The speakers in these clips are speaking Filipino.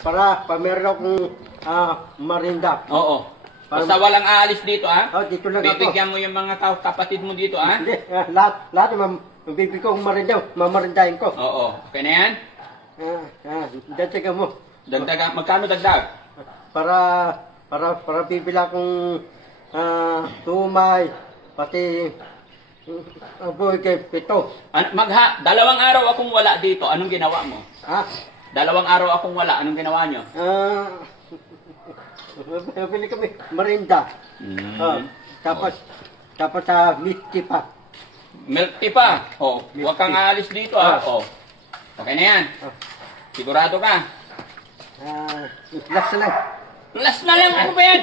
Para meron akong marinda. Oo. Basta walang aalis dito, ha? Oh, dito lang ako. Bibigyan mo yung mga kapatid mo dito, ha? Hindi, lahat mabibig kong marinda, mamarindahin ko. Oo. Okay na yan? Dagdagan mo. Dagdag, magkano dagdag? Para bibila kong tumay, pati aboy kay pito. Dalawang araw akong wala dito, anong ginawa mo? Ha? Dalawang araw akong wala, anong ginawa nyo? Bili kami marinda. Tapos misty pa. Milk tea pa. Oh, huwag kang aalis dito, ha? Oh. Okay na yan. Sigurado ka? Last lang. Last na lang, ano ba yan?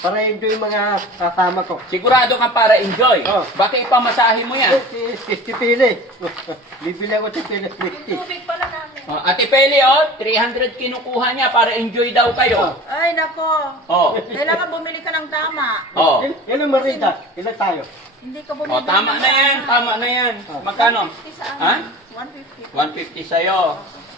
Para enjoy yung mga kasama ko. Sigurado ka para enjoy. Oh. Bakit ipamasahe mo yan? Si Pili. Bibili ako si Pili. Tubig pala namin. Ate Peli, 300 kinukuha niya para enjoy daw kayo. Ay, nako. Oh. Kailangan bumili ka ng tama. Oh. Yan ang marinda. Ilan tayo? Hindi ka bumili. Oh, tama na yan, tama na yan. Magkano? 150 sa Ha? amin. 150. 150 sa'yo.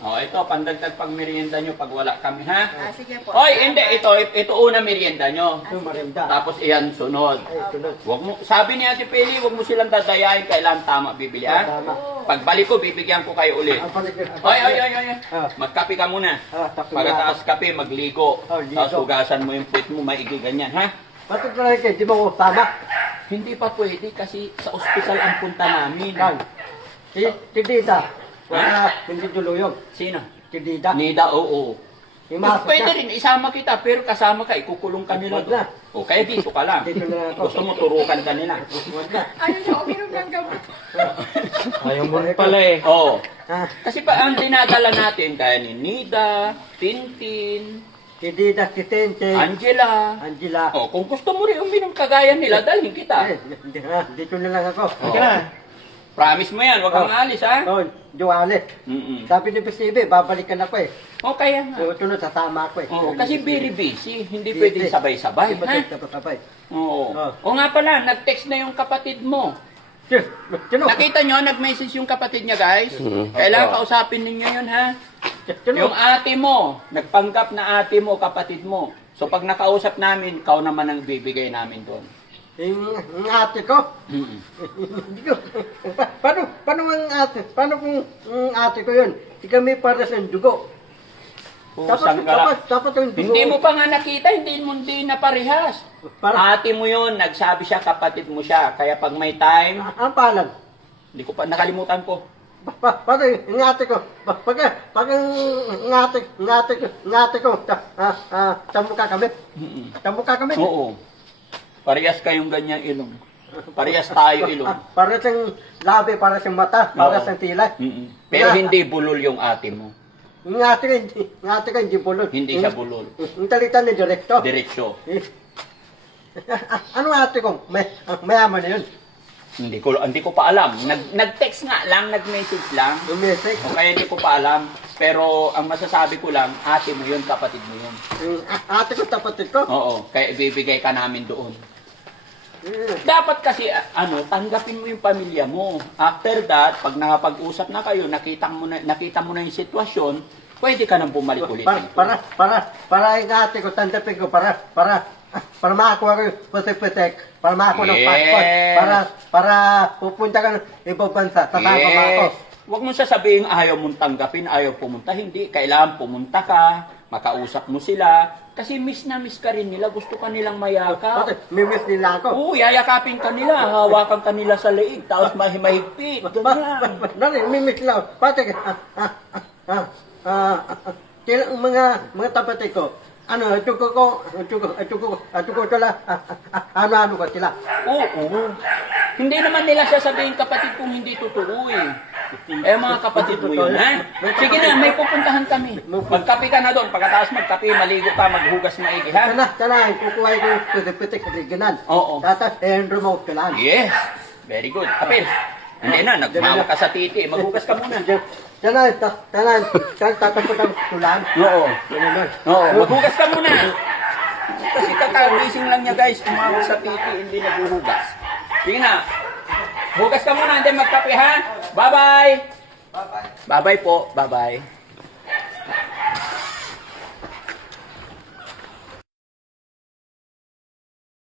Oh, ito, pandagdag pang merienda nyo pag wala kami, ha? Sige po. Hoy, hindi, ito una merienda nyo. Ito marinda. Tapos iyan sunod. Ay, sunod. Wag mo, sabi ni Ate Peli, wag mo silang dadayain, kailangan tama bibili, ha? Tama. Pagbalik ko, bibigyan ko kayo ulit. Hoy. Magkape ka muna. Tapos Pagkatapos kape, magligo. Oh, ligo. Tapos hugasan mo yung puwit mo, maigi ganyan, ha? Bakit pala kayo? Di mo tama? Hindi pa pwede kasi sa ospital ang punta namin. Yan. Si Dida. Hindi tuluyog. Sino? Si Dida. Nida, oo. Imasok Pwede ka. rin, isama kita, pero kasama ka, ikukulong ka nila Wag na. doon. O kaya dito ka lang. Dito na ako. Gusto mo turukan ka nila. Huwag na. Ayun siya, uminom ng gamot. Ayaw mo rin pala eh. Oo. Ah, Kasi pa ang dinadala natin, kaya ni Nida, Tintin, Si Dida, si Tente, Angela. Angela. O, kung gusto mo rin uminom kagaya nila, dalhin kita. Dito na lang ako. Oo. Promise mo yan, huwag kang alis, ha? Oh, Duale. Sabi ni Pesibe, babalikan ako eh. O, kaya nga. So, tunod, sasama ako eh. Oo, kasi very busy, hindi Busy. pwedeng sabay-sabay, Hindi ha? pwedeng sabay. Oo. Oh. O nga pala, nag-text na yung kapatid mo. Sino? Nakita nyo, nag-message yung kapatid niya, guys. Kailangan kausapin ninyo yun, ha? Yung ate mo, nagpanggap na ate mo, kapatid mo. So pag nakausap namin, ikaw naman ang bibigay namin doon. Yung ate ko? Hindi ko. Paano ang ate? Paano kung ate ko yun? Hindi kami para sa dugo. Pusang kala. Dapat yung dugo. Hindi mo pa nga nakita, hindi na parehas. Ate mo yun, nagsabi siya, kapatid mo siya. Kaya pag may time, Ang palan. hindi ko pa, nakalimutan ko. Paano yung ate ko? Pag ang ate ko, sa mukha kami. Sa mukha kami. Oo. Parehas kayong ganyan ilong. Parehas tayo ilong. Para siyang labi, para siyang mata, para Oo. siyang tila. Pero hindi bulol yung ate mo. Yung ate ko hindi bulol. Hindi siya bulol. Yung talitan ni direkto. Diretsyo. Ano ate ko? Mayaman na yun. Hindi ko pa alam. Nag-text nga lang, nag-message lang. Yung message. O kaya hindi ko pa alam. Pero ang masasabi ko lang, ate mo yun, kapatid mo yun. Yung ate ko, tapatid ko. Oo, kaya ibibigay ka namin doon. Dapat kasi, tanggapin mo yung pamilya mo. After that, pag nakapag-usap na kayo, nakita mo na yung sitwasyon, pwede ka nang bumalik ulit. Para yung ate ko, tandapin ko, para makakuha ko yung putik-putik, para makakuha ng Yes. passport, para pupunta ka ng ibang bansa, sasama mo ako. Huwag mo sasabihin ayaw mong tanggapin, ayaw pumunta. Hindi. Kailangan pumunta ka, makausap mo sila. Kasi miss na miss ka rin nila. Gusto ka nilang mayakap. Bakit? Mimiss nila ako. Oo, yayakapin ka nila. Hawakan ka nila sa leeg. Tapos mahigpit. Ganyan. Mimiss nila ako. Bakit? Mga tapatid ko, tuko ko sila, ano ko sila. Oo. Hindi naman nila sasabihin kapatid kung hindi totoo eh. Mga kapatid mo yun, ha? Sige na, may pupuntahan kami. Magkape ka na doon. Pagkatapos magkape, maligo ka, maghugas maigi, ha? Sana, kukuha ko yung putik-putik sa liganan. Oo. Tapos, remote ko lang. Yes. Very good. Kapil. Hindi na, nagmawa ka sa titi. Maghugas ka muna. Tanan, tatapos ang tulan. Oo. Oo, Oo. maghugas ka muna. Kasi kakagising lang niya guys, tumawag sa titi, hindi naghuhugas. Sige na. Hugas ka muna, hindi magkape ha. Bye-bye. Bye-bye po. Bye-bye.